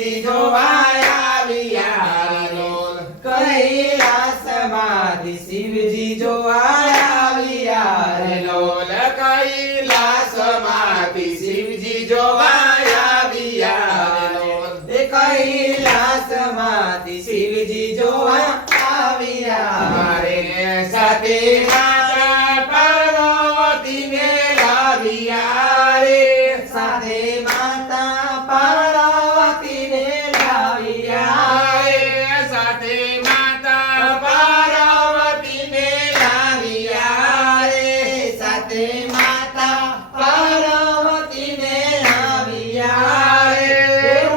શિવજી જોવાય આવ્યા લોલ કૈલાસમાંથી શિવજી જોવાય આવ્યા લોલ કૈલાસમાંથી શિવજી જોવાય આવ્યા લોલ કૈલાસમાંથી શિવજી જોવાય આવ્યા રે સાથે માતા પાર્વતીને લાવ્યા રે સાથે માતા પાર્વતીને લાવ્યા રે સાથે માતા પાર્વતીને લાવ્યા રે સાથે માતા પાર્વતીને લાવ્યા રે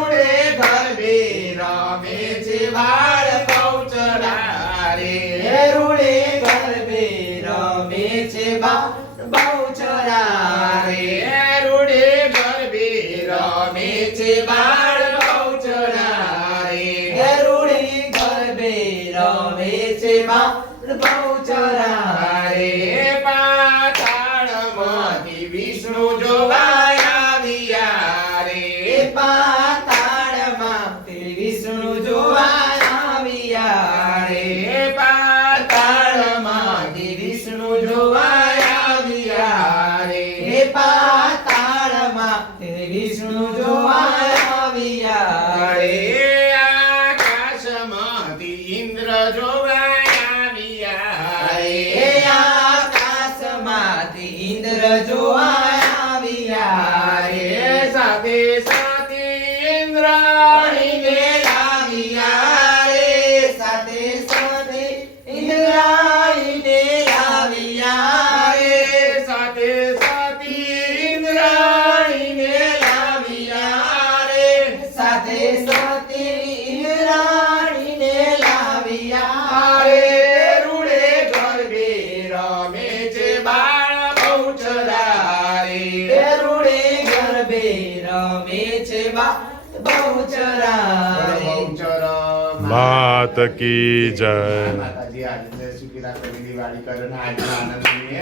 ઉડે ગરબે રમે છે બાળ બહુચરા રે રૂડે ગરબે રમે છે બહુચરા રે રૂડે ગરબે રમે છે બાળ બહુચરા રે રૂડે ગરબે રમે છે બાળ બહુચરા રે પાતાળમાંથી વિષ્ણુ જોવાય આવ્યા રે પાતાળમાંથી વિષ્ણુ જોવાય આવ્યા રે પાતાળમાંથી વિષ્ણુ જોવાય આવ્યા રે પાતાળમાંથી વિષ્ણુ જોવાય આવ્યા રે આકાશમાંથી ઇન્દ્ર જોવાય આવ્યા રે આકાશમાંથી ઇન્દ્ર જોવાય આવ્યા રે સાથે સાથે ઇન્દ્રાણીને લાવ્યા રે સાથે સાથે ઇન્દ્રાણીને લાવ્યા રે સાથે સાથે ઇન્દ્રાણીને લાવ્યા રે સાથે સાથે ઇન્દ્રાણીને લાવ્યા રે રૂડે ગરબે રમે છે બાળ બહુચરા રે રૂડે ગરબે રમે છે બાળ બહુચરા રે માત કી જય. માતાજી આજે સુખી રાખો, દિવાળી કરો ને આજનો આનંદ લઈએ.